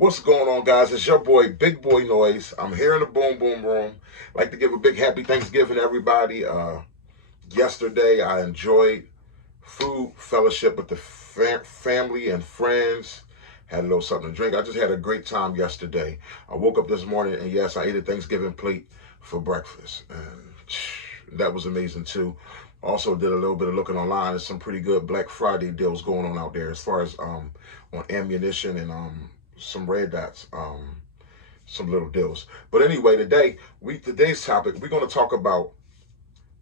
What's going on, guys? It's your boy, Big Boy Noise. I'm here in the Boom Boom Room. Like to give a big happy Thanksgiving to everybody. Yesterday, I enjoyed food, fellowship with the family and friends. Had a little something to drink. I just had a great time yesterday. I woke up this morning and yes, I ate a Thanksgiving plate for breakfast. And that was amazing too. Also did a little bit of looking online. There's some pretty good Black Friday deals going on out there as far as on ammunition and some red dots, some little deals. But anyway, today's topic, we're going to talk about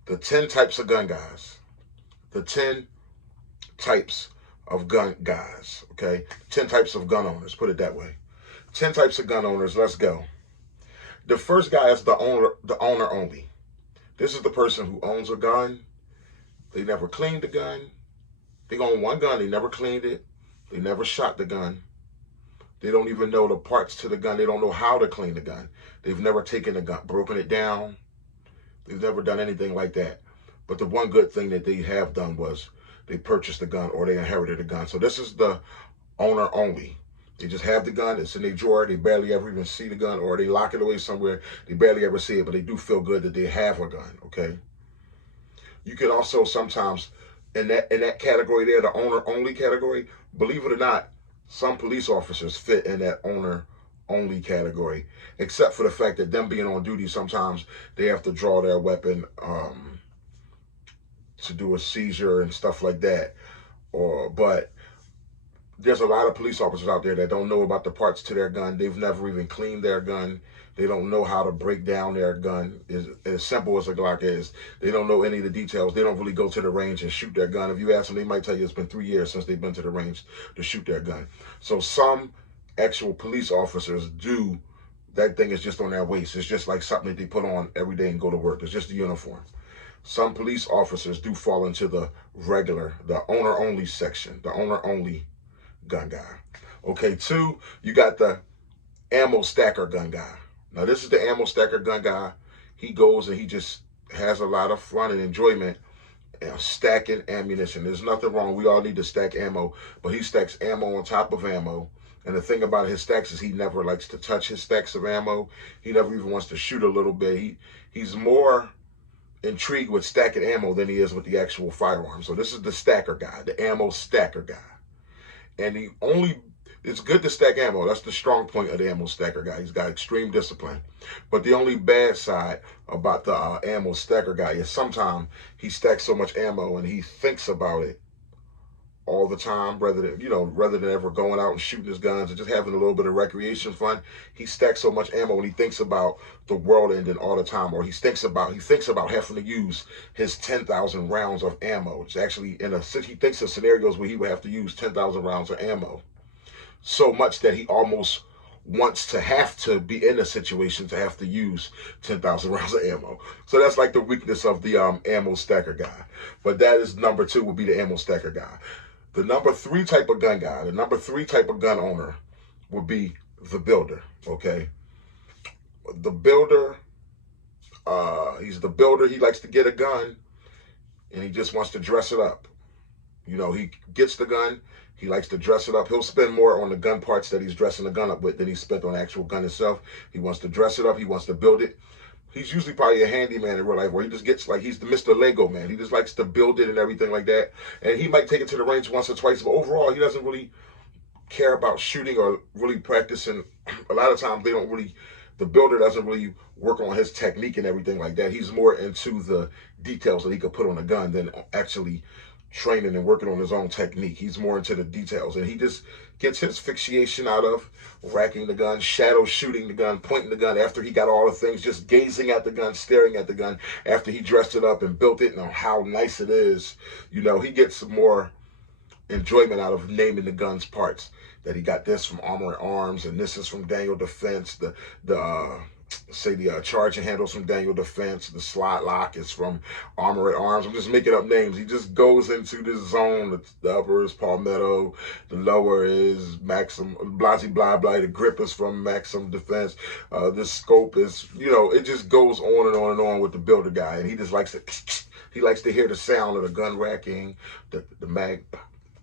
the 10 types of gun guys. The 10 types of gun guys, okay? 10 types of gun owners, put it that way. 10 types of gun owners, let's go. The first guy is the owner only. This is the person who owns a gun. They never cleaned the gun. They own one gun, they never cleaned it. They never shot the gun. They don't even know the parts to the gun. They don't know how to clean the gun. They've never taken the gun, broken it down. They've never done anything like that. But the one good thing that they have done was they purchased the gun or they inherited the gun. So this is the owner only. They just have the gun. It's in their drawer. They barely ever even see the gun, or they lock it away somewhere. They barely ever see it, but they do feel good that they have a gun, okay? You can also sometimes, in that category there, the owner only category, believe it or not, some police officers fit in that owner-only category, except for the fact that them being on duty, sometimes they have to draw their weapon to do a seizure and stuff like that. But there's a lot of police officers out there that don't know about the parts to their gun. They've never even cleaned their gun. They don't know how to break down their gun. As simple as a Glock is, they don't know any of the details. They don't really go to the range and shoot their gun. If you ask them, they might tell you it's been 3 years since they've been to the range to shoot their gun. So some actual police officers do, that thing is just on their waist. It's just like something that they put on every day and go to work. It's just a uniform. Some police officers do fall into the owner-only section, the owner-only gun guy. Okay, 2, you got the ammo stacker gun guy. Now, this is the ammo stacker gun guy. He goes and he just has a lot of fun and enjoyment stacking ammunition. There's nothing wrong. We all need to stack ammo, but he stacks ammo on top of ammo. And the thing about his stacks is he never likes to touch his stacks of ammo. He never even wants to shoot a little bit. He's more intrigued with stacking ammo than he is with the actual firearm. So this is the stacker guy, the ammo stacker guy. And it's good to stack ammo. That's the strong point of the ammo stacker guy. He's got extreme discipline. But the only bad side about the ammo stacker guy is sometimes he stacks so much ammo and he thinks about it all the time, rather than ever going out and shooting his guns and just having a little bit of recreation fun. He stacks so much ammo and he thinks about the world ending all the time, or he thinks about having to use his 10,000 rounds of ammo. It's actually he thinks of scenarios where he would have to use 10,000 rounds of ammo. So much that he almost wants to have to be in a situation to have to use 10,000 rounds of ammo. So that's like the weakness of the ammo stacker guy. But that is number 2, would be the ammo stacker guy. The number 3 type of gun guy, the number 3 type of gun owner would be the builder, okay? The builder, he's the builder. He likes to get a gun and he just wants to dress it up. He gets the gun. He likes to dress it up. He'll spend more on the gun parts that he's dressing the gun up with than he spent on the actual gun itself. He wants to dress it up. He wants to build it. He's usually probably a handyman in real life, where he just gets he's the Mr. Lego man. He just likes to build it and everything like that. And he might take it to the range once or twice, but overall, he doesn't really care about shooting or really practicing. A lot of times, the builder doesn't really work on his technique and everything like that. He's more into the details that he could put on a gun than actually training and working on his own technique. He's more into the details, and he just gets his fixation out of racking the gun, shadow shooting the gun, pointing the gun after he got all the things, just gazing at the gun, staring at the gun after he dressed it up and built it and how nice it is. He gets more enjoyment out of naming the gun's parts. That he got this from Armored Arms, and this is from Daniel Defense. The charging handles from Daniel Defense. The slot lock is from Armored Arms. I'm just making up names. He just goes into this zone. The upper is Palmetto. The lower is Maxim, blah, blah, blah. The grip is from Maxim Defense. This scope is, it just goes on and on and on with the builder guy. And he just likes to hear the sound of the gun racking, the mag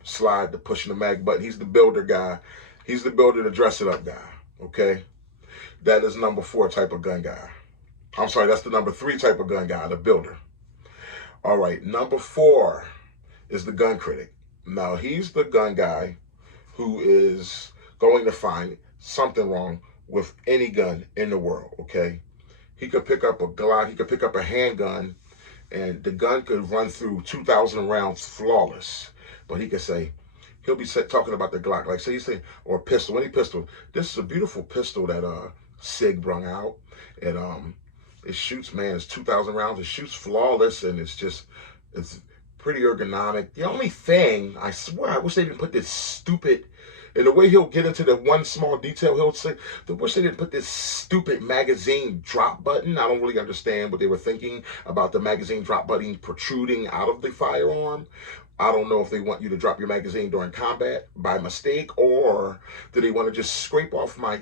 slide, the pushing the mag button. He's the builder guy. He's the builder, the dress it up guy. Okay, that is number 4 type of gun guy. I'm sorry, that's the number 3 type of gun guy, the builder. All right, number 4 is the gun critic. Now, he's the gun guy who is going to find something wrong with any gun in the world, okay? He could pick up a Glock, he could pick up a handgun, and the gun could run through 2,000 rounds flawless. But he could say, he'll be talking about the Glock, like say he's saying, or a pistol, any pistol. This is a beautiful pistol that Sig brung out, and it shoots, man, it's 2,000 rounds, it shoots flawless, and it's pretty ergonomic. The only thing, I swear, I wish they didn't put this stupid, and the way he'll get into the one small detail, he'll say, I wish they didn't put this stupid magazine drop button. I don't really understand what they were thinking about the magazine drop button protruding out of the firearm. I don't know if they want you to drop your magazine during combat by mistake, or do they want to just scrape off my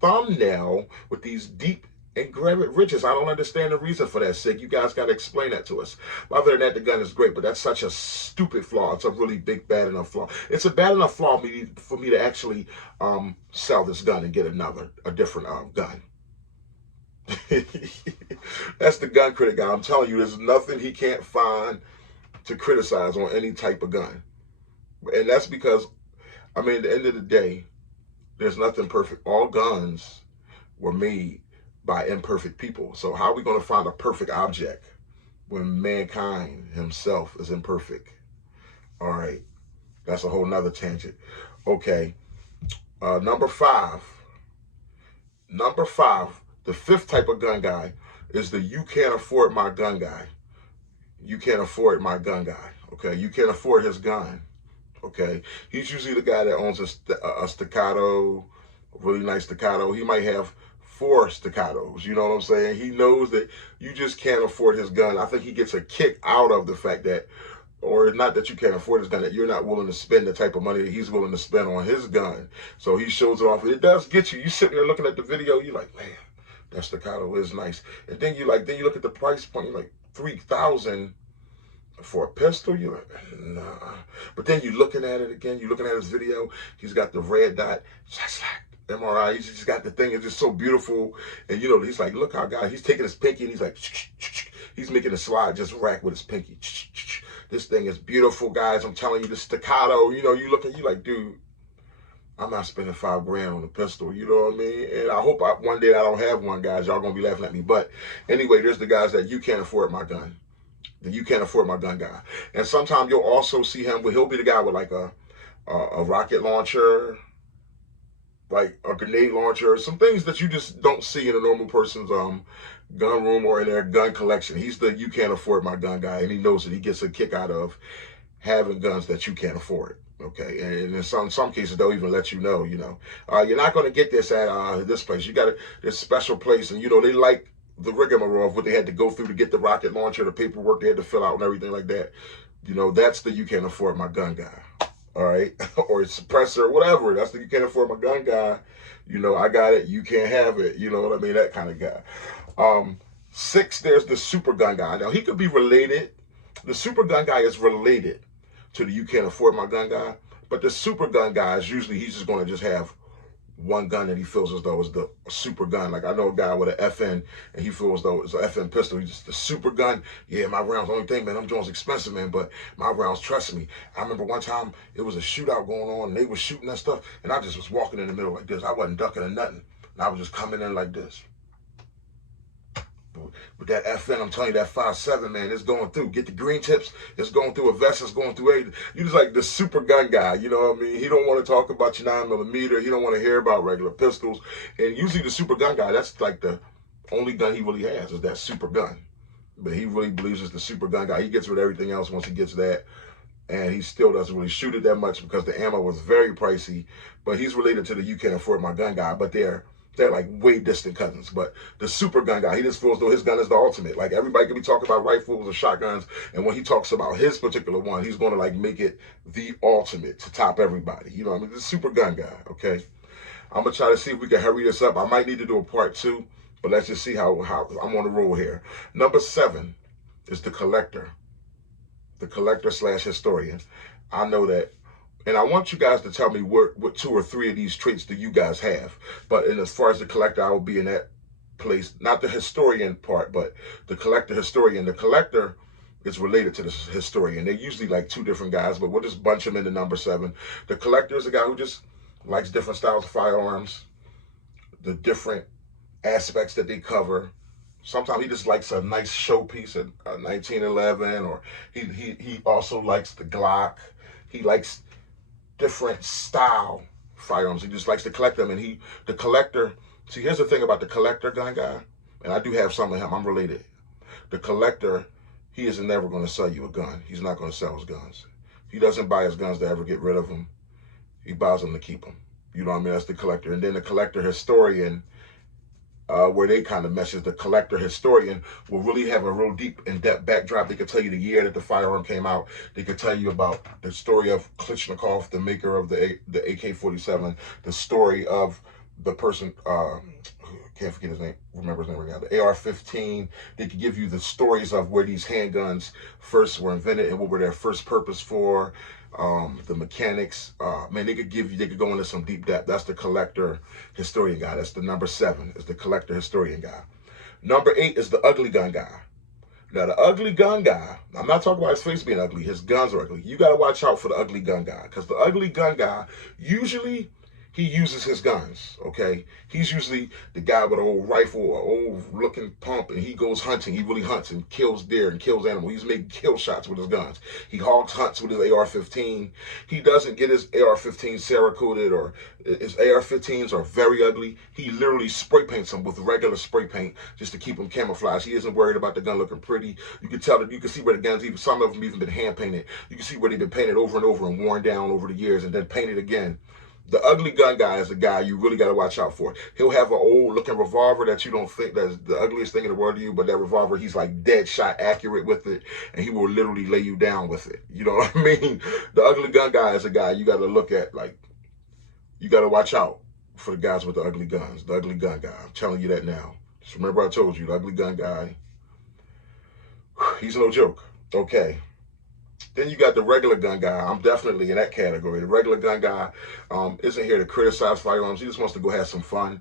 thumbnail with these deep engraved ridges. I don't understand the reason for that, Sig. You guys got to explain that to us. Other than that, the gun is great, but that's such a stupid flaw. It's a really big, bad enough flaw. It's a bad enough flaw for me to actually sell this gun and get a different gun. That's the gun critic guy. I'm telling you, there's nothing he can't find to criticize on any type of gun. And that's because, I mean, at the end of the day, there's nothing perfect. All guns were made by imperfect people. So how are we going to find a perfect object when mankind himself is imperfect? All right, that's a whole nother tangent. Okay, number 5, the 5th type of gun guy is the you can't afford my gun guy. You can't afford my gun guy. Okay, you can't afford his gun. Okay, he's usually the guy that owns a staccato, a really nice staccato. He might have 4 staccatos, you know what I'm saying? He knows that you just can't afford his gun. I think he gets a kick out of the fact that, or not that you can't afford his gun, that you're not willing to spend the type of money that he's willing to spend on his gun. So he shows it off. It does get you. You sitting there looking at the video, you're like, man, that staccato is nice. And then you look at the price point, you're like, $3,000 for a pistol? You're like, nah. But then you're looking at it again, you're looking at his video, he's got the red dot, just like MRI, he's just got the thing, it's just so beautiful. And you know, he's like, look how he's taking his pinky and he's like, he's making a slide just rack with his pinky. This thing is beautiful, guys. I'm telling you, the staccato, you know, you look at you like, dude, I'm not spending $5,000 on a pistol, you know what I mean? And I hope one day I don't have one, guys. Y'all gonna be laughing at me. But anyway, there's the guys that you can't afford my gun. That you can't afford my gun guy. And sometimes you'll also see him, he'll be the guy with like a rocket launcher, like a grenade launcher, some things that you just don't see in a normal person's gun room or in their gun collection. He's the you can't afford my gun guy, and he knows that he gets a kick out of having guns that you can't afford. Okay, and in some cases they'll even let you know, you're not going to get this at this place. You got this special place, and they like the rigmarole of what they had to go through to get the rocket launcher, the paperwork they had to fill out, and everything like that. That's the you can't afford my gun guy. All right, or suppressor, whatever. That's the you can't afford my gun guy. I got it. You can't have it. You know what I mean? That kind of guy. 6, there's the super gun guy. Now he could be related. The super gun guy is related to the you can't afford my gun guy, but the super gun guy is usually he's just going to just have one gun that he feels as though is the super gun. Like I know a guy with an FN and he feels as though it's an FN pistol. He's just the super gun. Yeah, my rounds, only thing, man, them joints expensive, man, but my rounds, trust me. I remember one time it was a shootout going on and they were shooting that stuff and I just was walking in the middle like this. I wasn't ducking or nothing. And I was just coming in like this. With that FN, I'm telling you, that 5.7, man, it's going through. Get the green tips, it's going through a vest, it's going through everything. You just like the super gun guy, you know what I mean? He don't want to talk about your 9mm. He don't want to hear about regular pistols. And usually the super gun guy, that's like the only gun he really has is that super gun. But he really believes it's the super gun guy. He gets with everything else once he gets that. And he still doesn't really shoot it that much because the ammo was very pricey. But he's related to the you can't afford my gun guy. But they're like way distant cousins. But the super gun guy, he just feels though his gun is the ultimate. Like everybody can be talking about rifles or shotguns, and when he talks about his particular one, he's going to like make it the ultimate to top everybody. You know what I mean? The super gun guy, okay? I'm going to try to see if we can hurry this up. I might need to do a part 2, but let's just see how I'm on the roll here. Number 7 is the collector. The collector / historian. I know that And I want you guys to tell me what 2 or 3 of these traits do you guys have. But as far as the collector, I will be in that place. Not the historian part, but the collector historian. The collector is related to the historian. They're usually like 2 different guys, but we'll just bunch them into number 7. The collector is a guy who just likes different styles of firearms, the different aspects that they cover. Sometimes he just likes a nice showpiece, a 1911, or he also likes the Glock. He likes different style firearms. He just likes to collect them. And the collector, see, here's the thing about the collector gun guy, and I do have some of him. I'm related. The collector, he is never going to sell you a gun. He's not going to sell his guns. He doesn't buy his guns to ever get rid of them. He buys them to keep them. You know what I mean? That's the collector. And then the collector historian, where they kind of mesh, is the collector historian will really have a real deep, in-depth backdrop. They could tell you the year that the firearm came out. They could tell you about the story of Klitschnikov, the maker of the AK-47, the story of the person, can't forget his name, remember his name right now, the AR-15. They could give you the stories of where these handguns first were invented and what were their first purpose for, the mechanics. Man, they could go into some deep depth. That's the collector historian guy. That's the number 7, is the collector historian guy. Number 8 is the ugly gun guy. Now, the ugly gun guy, I'm not talking about his face being ugly, his guns are ugly. You got to watch out for the ugly gun guy, because the ugly gun guy, usually he uses his guns, okay? He's usually the guy with an old rifle or old looking pump, and he goes hunting. He really hunts and kills deer and kills animals. He's making kill shots with his guns. He hogs hunts with his AR-15. He doesn't get his AR-15 Cerakoted, or his AR-15s are very ugly. He literally spray paints them with regular spray paint just to keep them camouflaged. He isn't worried about the gun looking pretty. You can tell that, you can see where the guns, even some of them even been hand painted. You can see where they've been painted over and over and worn down over the years and then painted again. The ugly gun guy is the guy you really got to watch out for. He'll have an old looking revolver that you don't think that's the ugliest thing in the world to you, but that revolver, he's like dead shot accurate with it, and he will literally lay you down with it. You know what I mean? The ugly gun guy is a guy you got to look at, like, you got to watch out for the guys with the ugly guns. The ugly gun guy. I'm telling you that now. Just remember I told you, the ugly gun guy, he's no joke. Okay. Then you got the regular gun guy. I'm definitely in that category. The regular gun guy isn't here to criticize firearms. He just wants to go have some fun.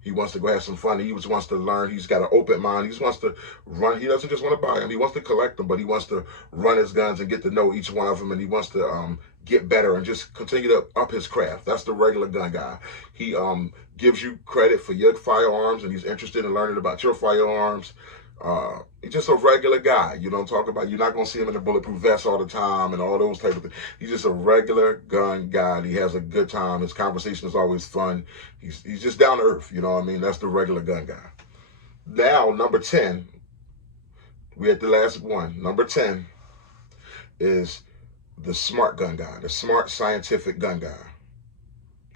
He wants to go have some fun. He just wants to learn. He's got an open mind. He just wants to run. He doesn't just want to buy them. He wants to collect them, but he wants to run his guns and get to know each one of them, and he wants to get better and just continue to up his craft. That's the regular gun guy. He gives you credit for your firearms, and he's interested in learning about your firearms. He's just a regular guy. You don't talk about, you're not going to see him in a bulletproof vest all the time and all those type of things. He's just a regular gun guy. He has a good time. His conversation is always fun. He's just down to earth. You know what I mean? That's the regular gun guy. Now, number 10, we at the last one. Number 10 is the smart gun guy, the smart scientific gun guy,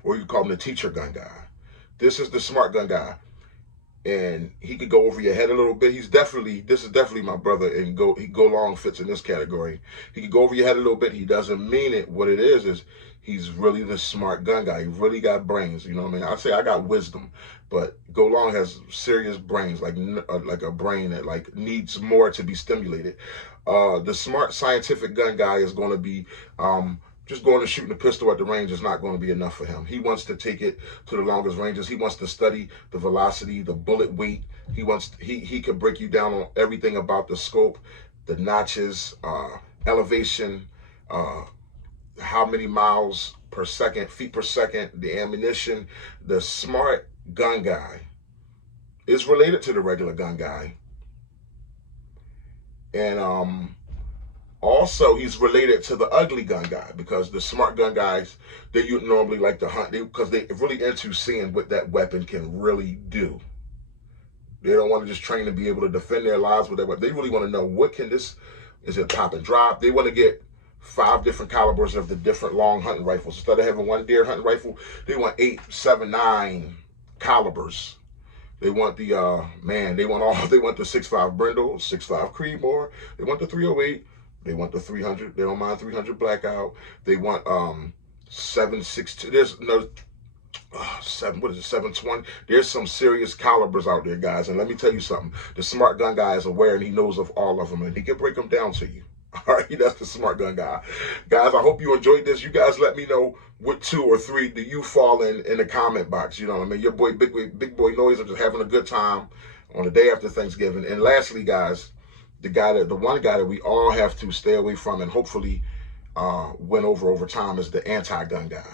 or you call him the teacher gun guy. This is the smart gun guy. And he could go over your head a little bit. This is definitely my brother, and go long fits in this category. He could go over your head a little bit. He doesn't mean it. What it is he's really the smart gun guy. He really got brains. You know what I mean? I say I got wisdom, but Go Long has serious brains, like a brain that like needs more to be stimulated. The smart scientific gun guy is going to be just going and shooting a pistol at the range is not going to be enough for him. He wants to take it to the longest ranges. He wants to study the velocity, the bullet weight. He can break you down on everything about the scope, the notches, elevation, how many miles per second, feet per second, the ammunition. The smart gun guy is related to the regular gun guy. And also, he's related to the ugly gun guy, because the smart gun guys, they normally like to hunt because they're really into seeing what that weapon can really do. They don't want to just train to be able to defend their lives with that weapon. They really want to know, what can this, is it pop and drop? They want to get 5 different calibers of the different long hunting rifles. Instead of having one deer hunting rifle, they want 8, 7, 9 calibers. They want the, they want the 6.5 Brindle, 6.5 Creedmoor. They want the 308. They want the 300. They don't mind 300 Blackout. They want 7.62. There's no 720. There's some serious calibers out there, guys. And let me tell you something. The smart gun guy is aware, and he knows of all of them, and he can break them down to you. All right, that's the smart gun guy. Guys, I hope you enjoyed this. You guys let me know what 2 or 3 do you fall in the comment box. You know what I mean? Your boy, Big Boy Noise, are just having a good time on the day after Thanksgiving. And lastly, guys, the one guy that we all have to stay away from and hopefully win over time is the anti-gun guy.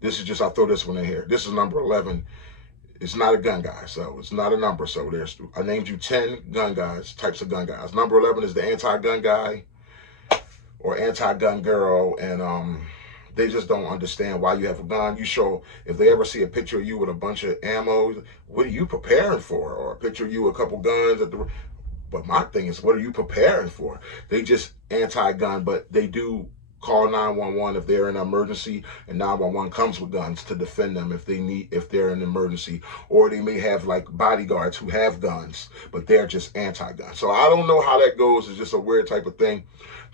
This is just, I'll throw this one in here. This is number 11. It's not a gun guy, so it's not a number. So I named you 10 gun guys, types of gun guys. Number 11 is the anti-gun guy or anti-gun girl, and they just don't understand why you have a gun. If they ever see a picture of you with a bunch of ammo, what are you preparing for? Or a picture of you with a couple guns but my thing is, what are you preparing for? They just anti-gun, but they do call 911 if they're in an emergency, and 911 comes with guns to defend them if they're in an emergency. Or they may have like bodyguards who have guns, but they're just anti-gun. So I don't know how that goes. It's just a weird type of thing.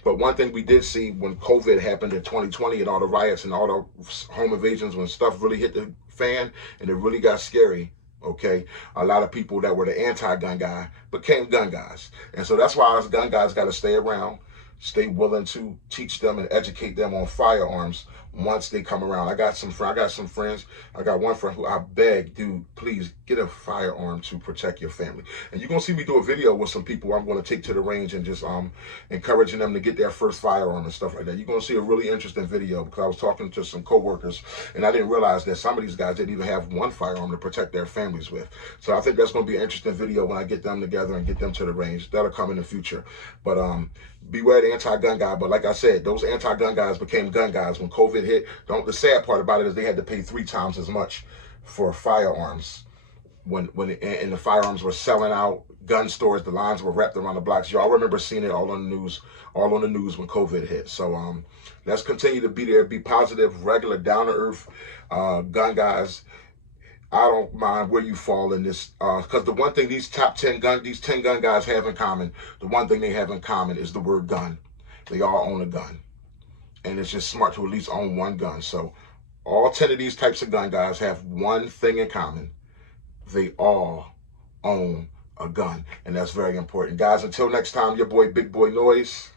But one thing we did see when COVID happened in 2020 and all the riots and all the home invasions, when stuff really hit the fan and it really got scary, okay, a lot of people that were the anti-gun guy became gun guys. And so that's why us gun guys got to stay around, stay willing to teach them and educate them on firearms once they come around. I got some friends. I got one friend who I beg, dude, please get a firearm to protect your family. And you're going to see me do a video with some people I'm going to take to the range and just encouraging them to get their first firearm and stuff like that. You're going to see a really interesting video because I was talking to some coworkers and I didn't realize that some of these guys didn't even have one firearm to protect their families with. So I think that's going to be an interesting video when I get them together and get them to the range. That'll come in the future. But beware the anti-gun guy. But like I said, those anti-gun guys became gun guys when COVID hit. The sad part about it is they had to pay 3 times as much for firearms when the firearms were selling out. Gun stores, the lines were wrapped around the blocks. Y'all remember seeing it all on the news when COVID hit. So let's continue to be there, be positive, regular, down to earth gun guys. I don't mind where you fall in this, because the one thing these 10 gun guys have in common, the one thing they have in common is the word gun. They all own a gun, and it's just smart to at least own one gun. So all 10 of these types of gun guys have one thing in common: they all own a gun, and that's very important, guys. Until next time, your boy Big Boy Noise.